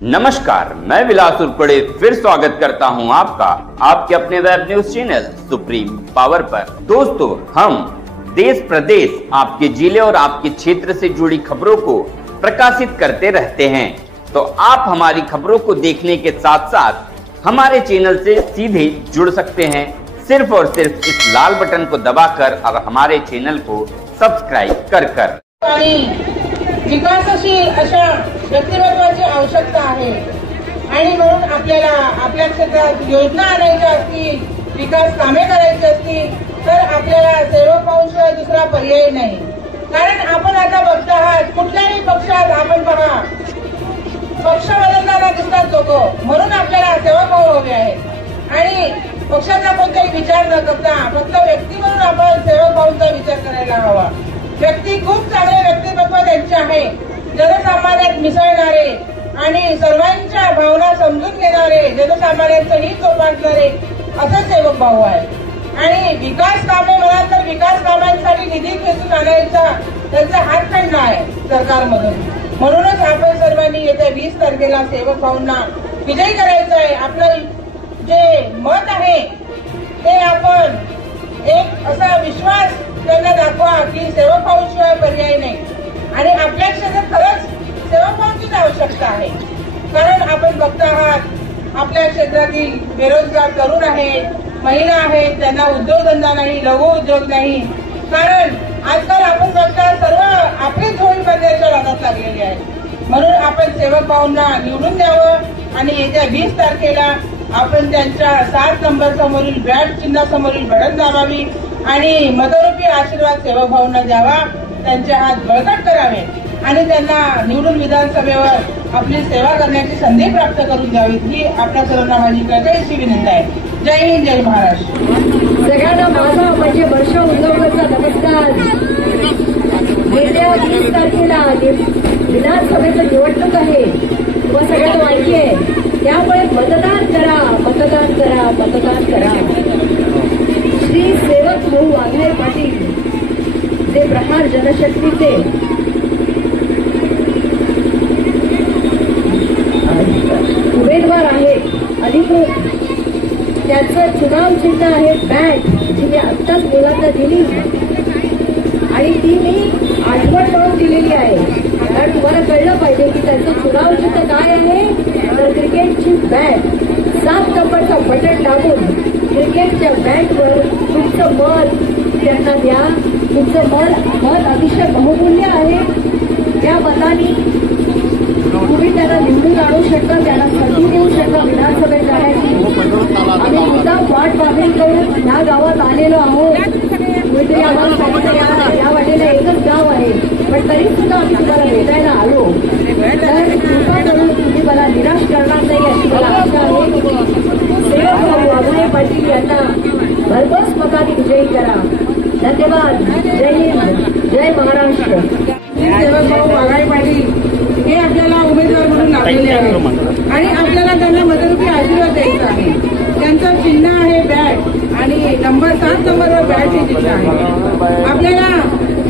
नमस्कार, मैं विलास उर्पड़े फिर स्वागत करता हूं आपका आपके अपने web news channel supreme power पर। दोस्तों, हम देश प्रदेश, आपके जिले और आपके क्षेत्र से जुड़ी खबरों को प्रकाशित करते रहते हैं। तो आप हमारी खबरों को देखने के साथ साथ हमारे चैनल से सीधे जुड़ सकते हैं, सिर्फ और सिर्फ इस लाल बटन को दबाकर और हमारे चैनल को सब्सक्राइब कर। विकासशील अशा व्यक्तिमत्वाची आवश्यकता आहे आणि म्हणून आपल्याला आपल्या क्षेत्रात योजना आणायच्या असतील, विकास कामे करायची असतील तर आपल्याला सेवक भाऊंशिवाय दुसरा पर्याय नाही। कारण आपण आता बघत आहात कुठल्याही पक्षात आपण पहा पक्ष बदलताना दिसतात लोक, म्हणून आपल्याला सेवक भाऊ हवे आहेत आणि पक्षाचा कोणताही विचार न करता फक्त व्यक्ती म्हणून आपण सेवक भाऊंचा विचार करायला हवा। व्यक्ती खूप चांगले व्यक्तिमत्व त्यांचे आहे, जनसामान्यात मिसळणारे आणि सर्वांच्या भावना समजून घेणारे, जनसामान्यांचं हित जोपासणारे असे सेवक भाऊ आहेत। आणि विकास कामे म्हणाल तर विकास कामांसाठी निधी खेचून आणायचा त्यांचा हातखंडा आहे सरकारमधून। म्हणूनच आपण सर्वांनी येत्या 20 तारखेला सेवक भाऊंना विजयी करायचं आहे। आपलं जे मत आहे ते आपण एक असा विश्वास त्यांना दाखवा की सेवक भाऊंशिवाय पर्याय नाही आणि आपल्या क्षेत्रात खरंच सेवक भाऊंचीच आवश्यकता आहे। कारण आपण बघत आहात आपल्या क्षेत्रातील बेरोजगार तरुण आहेत, महिला आहेत, त्यांना उद्योगधंदा नाही, लघु उद्योग नाही। कारण आजकाल आपण बघता सर्व आपली झोळी बंदरच्या नादात लागलेली आहे। म्हणून आपण सेवक भाऊंना निवडून द्यावं आणि येत्या 20 तारखेला आपण त्यांच्या 7 नंबर समोरील बॅट चिन्हासमोरील बटन दाबावी आणि मतरूपी आशीर्वाद सेवक भाऊंना द्यावा, त्यांचे हात बळकट करावे आणि त्यांना निवडून विधानसभेवर आपली सेवा करण्याची संधी प्राप्त करून द्यावी ही आपल्या सर्वांना माझी कळकळीची विनंती आहे। जय हिंद, जय महाराष्ट्र। सगळ्यांना माझा म्हणजे वर्ष उद्योगाचा नमस्कार। येत्या 20 तारखेला विधानसभेचं निवडणूक आहे, व सगळ्यांना माहिती आहे, त्यामुळे मतदान करा, मतदान करा, मतदान करा। श्री सेवक भाऊ वाघारे पाटील जे प्रहार जनशक्तीचे उमेदवार आहेत अधिकृत, त्यांचं चुनाव चिन्ह आहे बॅट, जी मी आत्ताच मुलांना दिली आणि ती मी आठवण म्हणून दिलेली आहे। कारण तुम्हाला कळलं पाहिजे की त्यांचं चुनाव चिन्ह काय आहे तर क्रिकेटची बॅट। 7 नंबरचा बटन दाबून क्रिकेटच्या बॅटवर तुमचं मत त्यांना द्या। तुमचं मत अतिशय बहुमूल्य आहे। त्या मताने तुम्ही त्यांना निवडून आणू शकता, त्यांना संधी देऊ शकता विधानसभेत जाण्याची। आम्ही मुद्दाम वाट बाहेर करून ह्या गावात आलेलो आहोत। कुठेतरी आम्हाला सांगितलं या वाटेला एकच गाव आहे, पण तरी सुद्धा आम्ही तुम्हाला भेटायला आलो, तर कृपा करून तुम्ही मला निराश करणार नाही अशी मला आशा आहे। सेवक भाऊ वाघारे पाटील यांना भरघोस मताने विजयी करा। धन्यवाद। जय हिंद, जय महाराष्ट्र। सेवक भाऊ वाघारे पाटील हे आपल्याला उमेदवार म्हणून लाभलेले आहेत आणि आपल्याला त्यांना मतरूपी आशीर्वाद द्यायचा आहे। त्यांचं चिन्ह आहे बॅट आणि 7 नंबरवर बॅट हे चिन्ह आहे। आपल्याला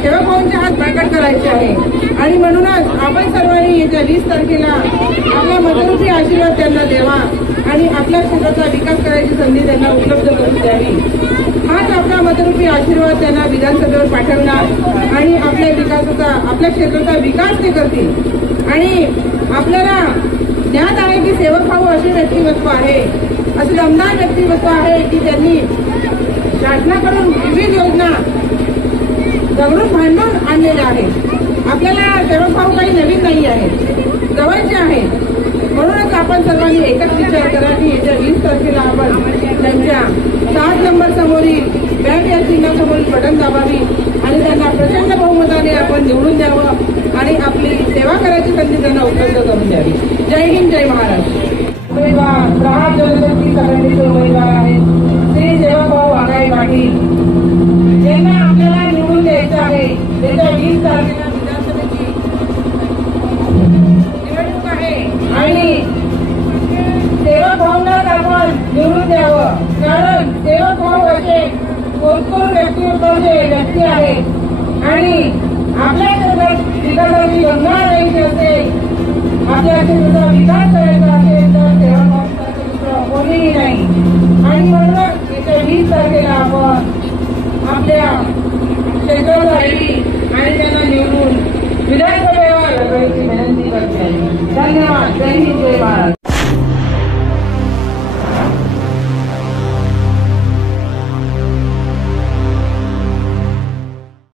सेवक भाऊंचे हात बळकट करायचे आहे आणि म्हणूनच आपण सर्वांनी येत्या 20 तारखेला आपला मतरूपी आशीर्वाद त्यांना द्यावा आणि आपल्या क्षेत्राचा विकास करायची संधी त्यांना उपलब्ध करून द्यावी। हाच आपला मतरूपी आशीर्वाद त्यांना विधानसभेवर पाठवणार आणि आपल्या क्षेत्राचा विकास ते करतील। आणि आपल्याला ज्ञात आहे की सेवक भाऊ असे व्यक्तिमत्व आहे, असे दमदार व्यक्तिमत्व आहे की त्यांनी शासनाकडून विविध योजना दगडून भांडून आणलेल्या आहेत। आपल्याला सेवक भाऊ काही नवीन नाही आहे, जवळचे आहे। म्हणूनच आपण सर्वांनी एकच विचार करा की येत्या 20 तारखेला आपण त्यांच्या 7 नंबर समोरील बॅट या चिन्हासमोरील बटन दाबावी आणि त्यांना प्रचंड बहुमताने आपण निवडून द्यावं आणि आपली सेवा करायची संधी त्यांना उपलब्ध करून द्यावी। जय हिंद, जय महाराष्ट्र। उमेदवार प्रहार जनशक्ती संघटनेचे उमेदवार आहेत श्री सेवक भाऊ वाघारे पाटील यांना आपल्याला निवडून द्यायचं आहे। येत्या 20 तारखेला विधानसभेची निवडणूक आहे आणि सेवक भाऊंनाच आपण निवडून द्यावं। कारण सेवक भाऊ असे कोणकोण व्यक्ती आहेत आणि आपल्या विकासाची योजना द्यायची असेल, आपल्या क्षेत्राचा विकास आपल्या क्षेत्रासाठी आणि त्यांना निवडून विधानसभेवर लढवण्याची विनंती करते. धन्यवाद. जय हिंद.